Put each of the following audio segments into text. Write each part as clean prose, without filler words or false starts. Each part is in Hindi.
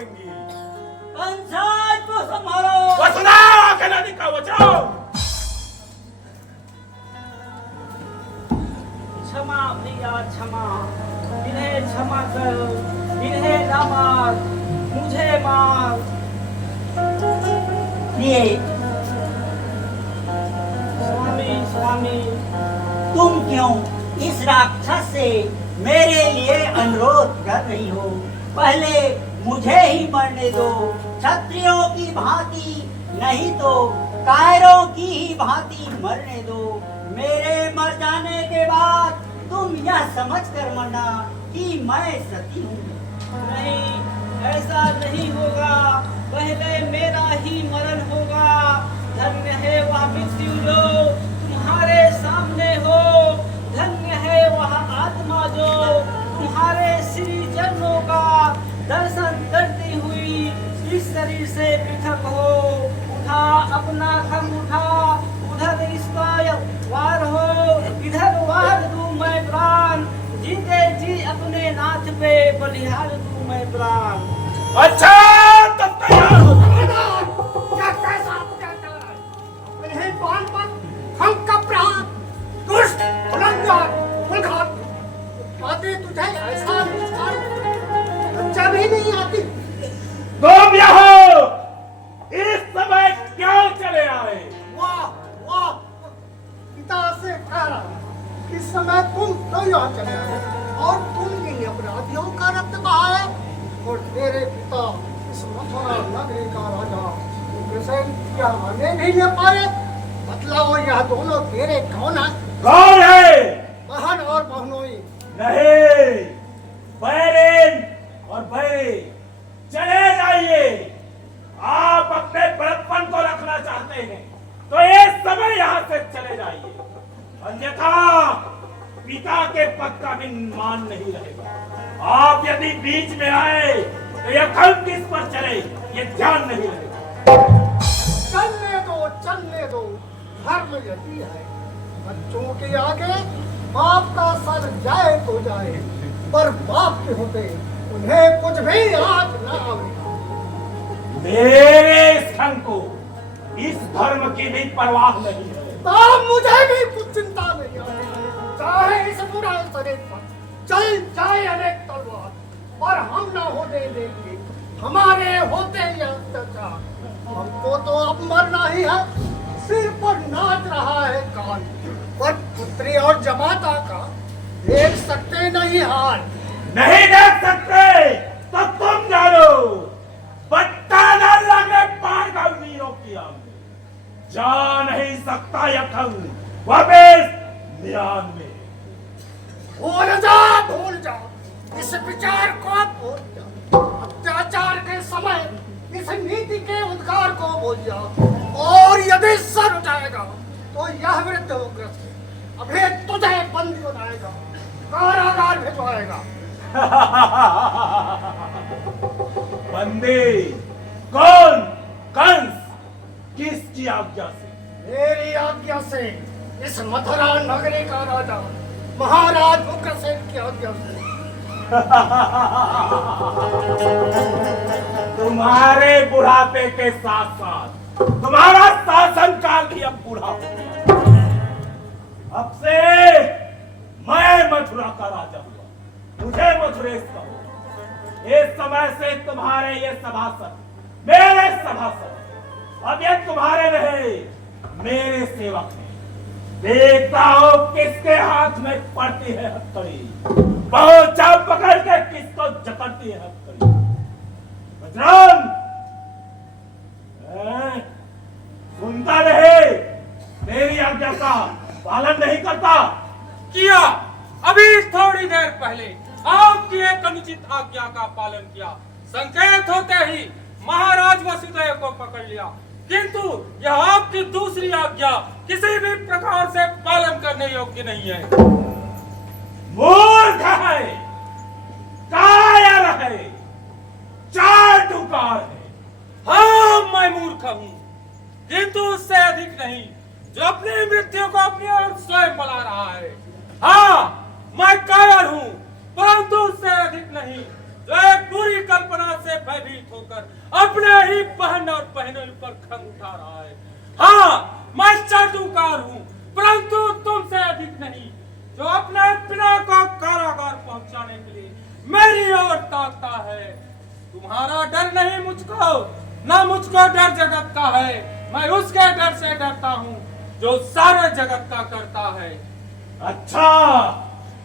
भागेंगी। कंसाज को संभालो। वसुधा आंखें ना दिखाओ, बचाओ। क्षमा भैया क्षमा, इन्हें क्षमा कर, इन्हें ना मार, मुझे मार। ये स्वामी स्वामी, तुम क्यों इस राक्षस से मेरे लिए अनुरोध कर रही हो? पहले मुझे ही मरने दो, क्षत्रियों की भांति, नहीं तो कायरों की ही भांति मरने दो। मेरे मर जाने के बाद तुम यह समझ कर मरना कि मैं सती हूँ। नहीं, ऐसा नहीं होगा, पहले मेरा ही मरण होगा। धन्य है वह मृत्यु जो तुम्हारे सामने हो, धन्य है वह आत्मा जो तुम्हारे श्री चरणों का दर्शन करती हुई इस शरीर से पृथक हो। उठा अपना खंग उठा, उधर इसका वार हो, इधर वार दूं मैं प्राण, जीते जी अपने नाथ पे बलिहार दूं मैं प्राण। अच्छा तब तैयार हो। क्या कैसा अत्याचार है? अपने बाल पर हम का प्रहार, दुष्ट, बलंगार, कुलघात, आते तुझे ऐसा निष्कार, लज्जा भी नहीं आती। तुम यहाँ इस समय क्यों चले आए? वाह वाह, पिता से कह रहा हूं, इस समय तुम तो यहाँ चले आए और तुम इन अपराधियों का रक्त बहाया और तेरे पिता इस मथुरा नगरी का राजा उग्रसेन यहाँ आने नहीं ले पाए। बतलाओ यह दोनों तेरे कौन है? कौन है? बहन और बहनोई। नहीं, बैरिन और बैरी, चले जाइए। आप अपने बड़प्पन को रखना चाहते हैं तो इस समय यहाँ से चले जाइए, अन्यथा पिता के पद का भी मान नहीं रहेगा। आप यदि बीच में आए तो यह खंड किस पर चले ये ध्यान नहीं रहेगा। चलने दो, धर्म यही है। बच्चों के आगे बाप का सर जाए तो जाए, पर बाप के होते उन्हें कुछ भी याद न आवे। मेरे इस खंड को इस धर्म की भी परवाह नहीं है। तो मुझे भी कुछ चिंता नहीं है, चाहे इस बुरे शरीर पर चल जाए अनेक तलवार, पर हम न होने देंगे हमारे होते ही अत्याचार। हमको तो अब मरना ही है, सिर पर नाच रहा है काल, पर पुत्री और जमाता का देख सकते नहीं हाल। नहीं देख सकते तो तुम जानो, बट्टा न लगे पार का वीरों की आग में। जा नहीं सकता यह खंड वापिस म्यान में। भूल जा इस विचार को, भूल जा अत्याचार के समय इस नीति के उद्गार को भूल जा। और यदि सर उठाएगा तो यह वृद्ध उग्रसेन अभी तुझे बंदी बनाएगा, कारागार भिजवाएगा। बंदी कौन? कंस? किसकी आज्ञा से? मेरी आज्ञा से, इस मथुरा नगरी का राजा महाराज उग्रसेन की आज्ञा से। तुम्हारे बुढ़ापे के साथ साथ तुम्हारा शासन काल भी अब बूढ़ा हो गया। अब से मैं मथुरा का राजा हुआ, मुझे मथुरेश कहो। इस समय से तुम्हारे ये सभासद मेरे सभासद, अब ये तुम्हारे रहे मेरे सेवक हैं। देखता हो किसके हाथ में पड़ती है हथकड़ी, पहुंचा पकड़ के किसको जकड़ती है हथकड़ी। बजरंग, सुनता रहे, मेरी आज्ञा का पालन नहीं करता। किया, अभी थोड़ी देर पहले आपकी एक अनुचित आज्ञा का पालन किया। संकेत होते ही महाराज वसुदेव को पकड़ लिया, किंतु यह आपकी दूसरी आज्ञा किसी भी प्रकार से पालन करने योग्य नहीं है। मूर्ख है, कायर है, चाटुकार है। हाँ, मैं मूर्ख हूँ, किंतु उससे अधिक नहीं, जो अपनी मृत्यु को अपनी ओर स्वयं बुला रहा है। हाँ, मैं कायर हूँ, परंतु उससे अधिक नहीं, जो एक बुरी कल्पना से भयभीत हो कर अपने ही बहन और बहनों पर खंग उठा रहा है। हाँ, मैं चाटुकार हूँ, परंतु तुमसे अधिक नहीं, जो अपने पिता को कारागार पहुंचाने के लिए मेरी ओर ताकता है। तुम्हारा डर नहीं मुझको, ना मुझको डर जगत का है। मैं उसके डर से डरता हूँ जो सारे जगत का करता है। अच्छा,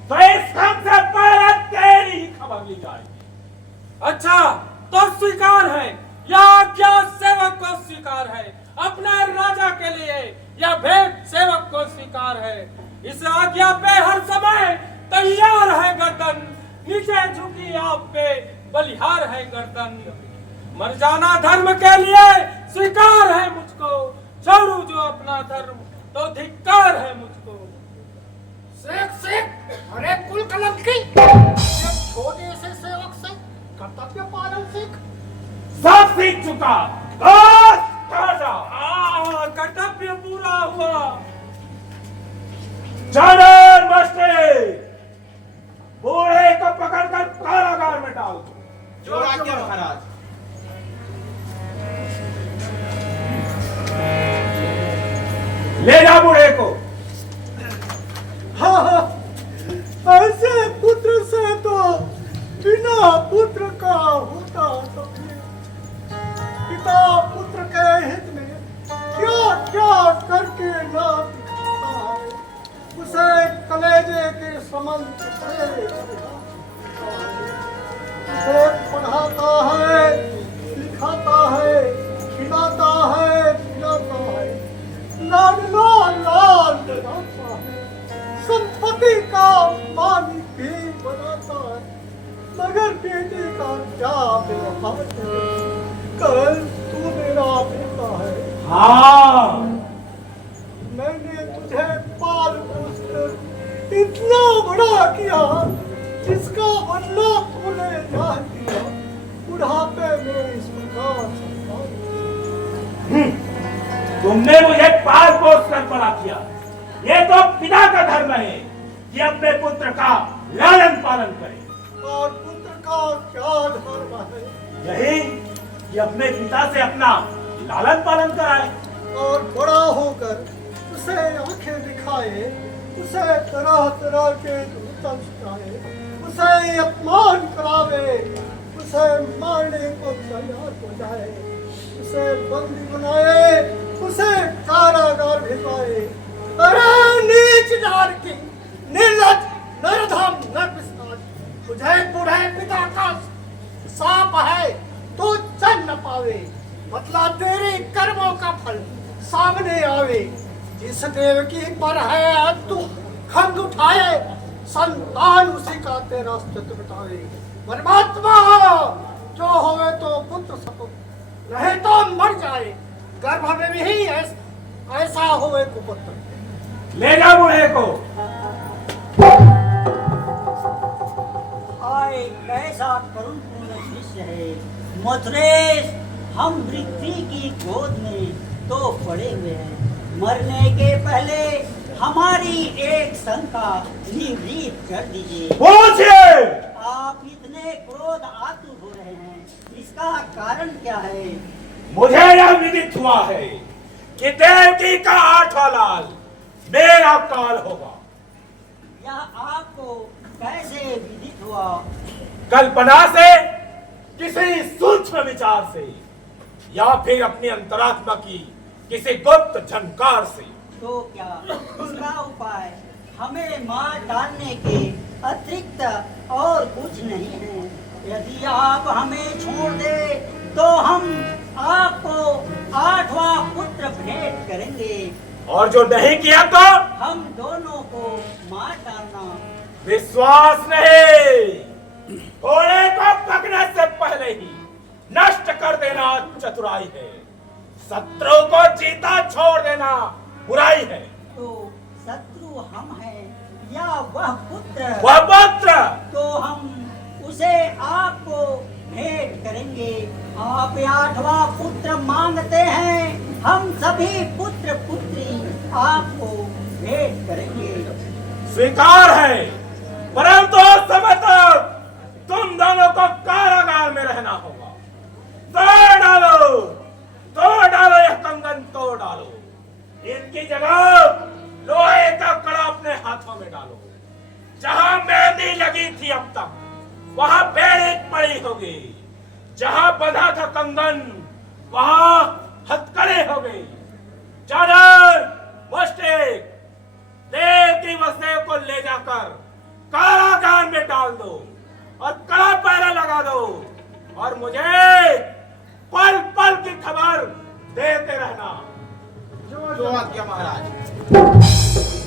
तो इस काम से पहले तेरी ही खबर ली जाएगी। अच्छा, तो स्वीकार है या क्या सेवक को स्वीकार है? अपने राजा के लिए या भेद सेवक को स्वीकार है? इस आज्ञा पे हर समय तैयार है गर्दन, नीचे झुकी आप पे बलिहार है गर्दन। मर जाना धर्म के लिए स्वीकार है मुझको, छोड़ू जो अपना धर्म तो धिक्कार है मुझको। शेख शेख, अरे कुल कलम की एक छोटे से सेवक से कर्तव्य पालन सीख। सब सीख चुका, बस कर जा। कर्तव्य पूरा हुआ। जनरल मस्टर्ड, बूढ़े को पकड़कर कारागार में डाल दो। जो आज्ञा महाराज। ले जा बूढ़े को। हाँ, ऐसे पुत्र से तो बिना पुत्र का होता समझे। पिता पुत्र के हित में क्या क्या करके ना दिखाता है, उसे कलेजे के समान उसे पढ़ाता है, लिखाता है, खिलाता है, पिलाता है, लाडला लाल बनाता है, संपत्ति का मालिक भी बनाता है, मगर बेटे का क्या व्यवहार है? कल तू मेरा बेटा है। हाँ, मैंने तुझे पाल पोस कर इतना बड़ा किया, जिसका बदला तूने ना दिया, बुढ़ापे में इस प्रकार तुमने मुझे पाल पोस कर बड़ा किया। ये तो पिता का धर्म है कि अपने पुत्र का लालन पालन करे। और पुत्र का क्या धर्म है? यही कि अपने पिता से अपना लालन पालन कराए और बड़ा होकर उसे आंखें दिखाए, उसे तरह तरह के जूतन सिखाए, उसे अपमान करावे, उसे मारने को तैयार हो जाए, उसे बंदी बनाए, उसे कारागार भिजवाए। अरे नीच जात की, निर्लज्ज, नरधम, नरपिशाच, तुझे बूढ़े पिता का साप है तो चल न पावे, मतलब तेरे कर्मों का फल सामने आवे। जिस देवकी पर है तू खंग उठाए, संतान उसी का तेरा अस्तित्व मिटावे। परमात्मा जो होवे तो पुत्र सको, नहीं तो मर जाए, गर्भ में भी ही ऐसा होवे कुपुत्र। ले जा बूढ़े को। आए कैसा करुण पूर्ण शिष्य है मथुरेश। हम पृथ्वी की गोद में तो पड़े हुए हैं, मरने के पहले हमारी एक शंका निवृत्त कर दीजिए। पूछिए। आप इतने क्रोध आतुर हो रहे हैं, इसका कारण क्या है? मुझे यह विदित हुआ है कि देवकी का आठवां लाल मेरा काल होगा। यह आपको कैसे विदित हुआ? कल्पना से, किसी सूक्ष्म विचार से, या फिर अपनी अंतरात्मा की किसी गुप्त झनकार से। तो क्या इसका उपाय हमें मार डालने के अतिरिक्त और कुछ नहीं है? यदि आप हमें छोड़ दे तो हम आपको आठवां पुत्र भेंट करेंगे, और जो नहीं किया तो हम दोनों को मार डालना। विश्वास नहीं, घोड़े को पकड़ने से पहले ही नष्ट कर देना चतुराई है, शत्रु को जीता छोड़ देना बुराई है। तो शत्रु हम हैं या वह पुत्र? वह पुत्र। तो हम उसे आपको भेंट करेंगे। आप आठवां पुत्र मांगते हैं, हम सभी पुत्र पुत्री आपको भेंट करेंगे। स्वीकार है, परंतु उस समय तक तुम दोनों को कारागार में रहना होगा। तो की थी अब तक, वहां बेड़े पड़ी होगी। जहां बंधा था कंगन, वहां हथकड़े हो गए। चादर, मुस्टिक, देव की वसुदेव को ले जाकर कारागार में डाल दो और कड़ा पहरा लगा दो, और मुझे पल पल की खबर देते रहना। जो आज्ञा महाराज।